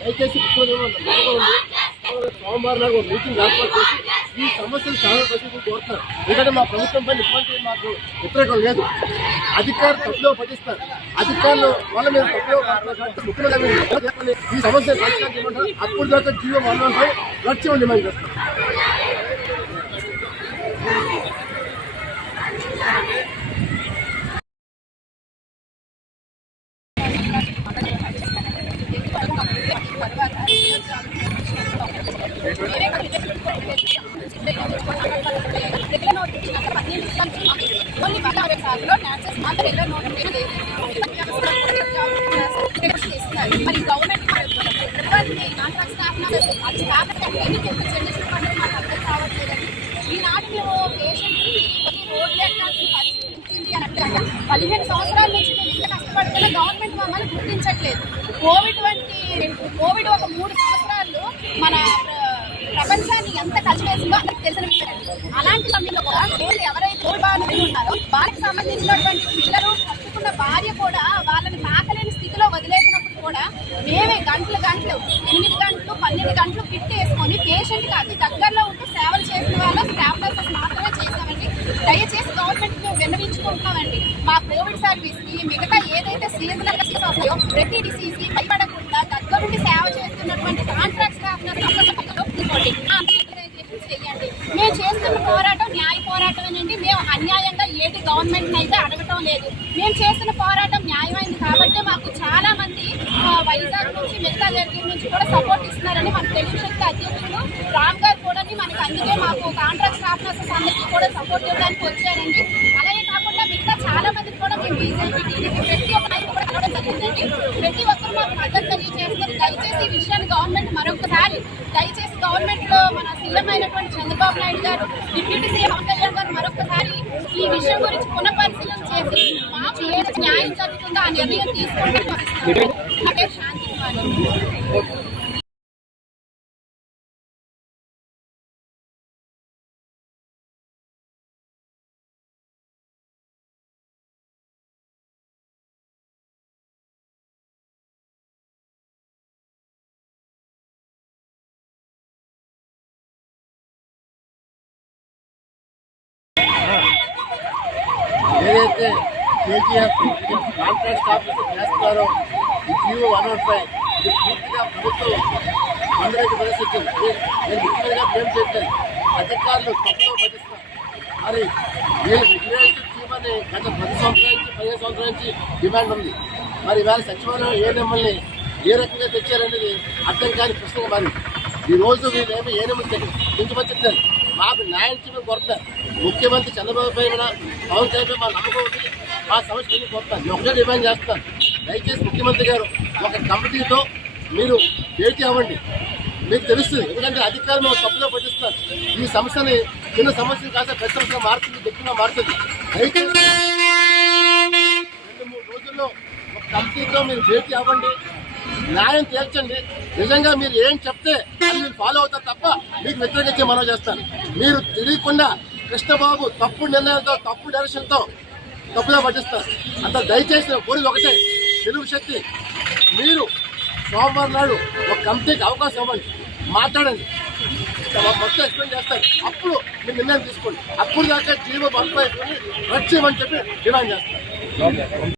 దయచేసి సోమవారం నాడు ఒక మీటింగ్ ఏర్పాటు చేసి ఈ సమస్యలు చాలా పరిస్థితులు కోరుతున్నారు. ఎందుకంటే మా ప్రభుత్వం పైన ఇటువంటి మాకు వ్యతిరేకం లేదు. అధికారులు తప్పులో పఠిస్తారు అధికారులు వాళ్ళ మీద తప్పులో ముఖ్యమంత్రి ఈ సమస్య అప్పుడు దాకా జీవో వన్ లక్ష్యం డిమాండ్ చేస్తారు మరి గవర్నమెంట్ కాంట్రాక్ట్ స్టాఫ్ అది స్టాఫ్ ఎన్ని జనరేషన్ పండుగ మాకు అర్థం కావట్లేదండి ఈనాడు మేము పేషెంట్ రోడ్లు ఎక్కాల్సిన పరిస్థితి ఉంటుంది అని అంటే పదిహేను సంవత్సరాల నుంచి మేము ఇంత కష్టపడుతున్న గవర్నమెంట్ మమ్మల్ని గుర్తించట్లేదు. కోవిడ్ ఒక మూడు సంవత్సరాలు మన ప్ర- ప్రపంచాన్ని ఎంత కలిసివేసిందో అందరికి తెలిసిన విషయం అలాంటి సమయంలో కూడా వీళ్ళు ఎవరైతే కోవిడ్ ఉన్నారో వారికి సంబంధించినటువంటి పిల్లలు కట్టుకున్న భార్య కూడా వాళ్ళని తాకలేని స్థితిలో వదిలేసినప్పుడు కూడా మేమే గంటలు గంటలు ఎనిమిది గంటలు పన్నెండు గంటలు ఫిట్ వేసుకొని పేషెంట్కి అతి దగ్గరలో ఉంటూ సేవలు చేసిన వాళ్ళు స్టాఫ్ నర్సెస్ మాత్రమే చేశామండి. దయచేసి గవర్నమెంట్ మేము విన్నవించుకుంటున్నామండి. మా కోవిడ్ సర్వీస్కి మిగతా ఏదైతే సీజనల్ డిసీజ్ ప్రతి డిసీజ్కి భయపడకుండా దగ్గరుండి సేవ చేస్తున్నటువంటి కాంట్రాక్ట్ స్టాఫ్ నర్సెస్ తీసుకోండి ఆ, mobilization చేయండి మేము చేస్తున్న పోరాటం న్యాయ పోరాటమేనండి మేము అన్యాయంగా ఏది గవర్నమెంట్ అయితే అడగటం లేదు. మేము చేసిన పోరాటం న్యాయమైంది కాబట్టి మాకు చాలా మంది వైజాగ్ నుంచి మిగతా దగ్గర నుంచి కూడా సపోర్ట్ ఇస్తున్నారని మన తెలుగు శక్తి అధ్యక్షుడు రామ్ గారు కూడా మనకి అందుకే మాకు కాంట్రాక్ట్ స్టాఫ్ నర్సెస్ అందరికీ కూడా సపోర్ట్ ఇవ్వడానికి వచ్చారండి. అలాగే కాకుండా మిగతా చాలా మందికి కూడా మేము బీజేపీ టీడీపీ ప్రతి ఒక్క కూడా కలవడం జరిగిందండి. ప్రతి ఒక్కరు మాకు మద్దతు తెలియజేస్తారు. దయచేసి ఈ విషయాన్ని గవర్నమెంట్ మరొకసారి దయచేసి గవర్నమెంట్లో మన సీఎం చంద్రబాబు నాయుడు గారు డిప్యూటీ సీఎం పవన్ కళ్యాణ్ గారు మరొకసారి ఈ విషయం గురించి పునఃపరిశీలన చేసి మాకు ఏది న్యాయం జరుగుతుందో ఆ నిర్ణయం తీసుకుంటే శాంతి ఏదైతే కేజీఎఫ్ కాంట్రాక్ట్ స్టాఫ్ చేస్తున్నారో ఈ జీవో వన్ వన్ ఫైవ్ ఇది పూర్తిగా ప్రభుత్వం అందరికీ ప్రదర్శించింది నేను ముఖ్యంగా బ్లేమ్ చేయట్లేదు అధికారులు తప్పులో పట్టిస్తున్నారు. మరి వీళ్ళు రెగ్యులేషన్ చేయమని గత పది సంవత్సరాల నుంచి పదిహేను సంవత్సరాల నుంచి డిమాండ్ ఉంది. మరి ఇవాళ సచివాలయం ఏ నెమ్మల్ని ఏ రకంగా తెచ్చారనేది అర్థం కాని ప్రశ్నగా మారింది ఈ రోజు వీళ్ళేమో ఏ నెమ్మది కించపచ్చట్లేదు మాకు న్యాయం చేయడం కొరత. ముఖ్యమంత్రి చంద్రబాబు పై కూడా పవన్ కళ్యాణ్ మా నమ్మకం ఉంది. మా సమస్యలు కోరుతాను ఒకటే డిమాండ్ చేస్తాను. దయచేసి ముఖ్యమంత్రి గారు ఒక కమిటీతో మీరు భేటీ అవ్వండి. మీకు తెలుస్తుంది. ఎందుకంటే అధికారులు తప్పులో పట్టిస్తారు ఈ సమస్యని చిన్న సమస్యలు కాస్త పెద్ద సమస్య మారుతుంది గట్టిగా మారుతుంది. దయచేసి రెండు మూడు రోజుల్లో ఒక కమిటీతో మీరు భేటీ అవ్వండి. న్యాయం తీర్చండి నిజంగా మీరు ఏం చెప్తే అది మీరు ఫాలో అవుతారు తప్ప మీకు వ్యతిరేకించే మనం చేస్తాను. మీరు తెలియకుండా కృష్ణబాబు తప్పు నిర్ణయంతో తప్పు డైరెక్షన్తో తప్పుగా పట్టిస్తారు. అంత దయచేసి కోరిక ఒకటే తెలుగు శక్తి మీరు సోమవారం నాడు ఒక కమిటీకి అవకాశం ఇవ్వండి. మాట్లాడండి. మొత్తం ఎక్స్ప్లెయిన్ చేస్తారు. అప్పుడు మీరు నిర్ణయం తీసుకోండి. అప్పుడు దాకా జీవో బంప్ అయిపోయి చెప్పి డిమాండ్ చేస్తారు.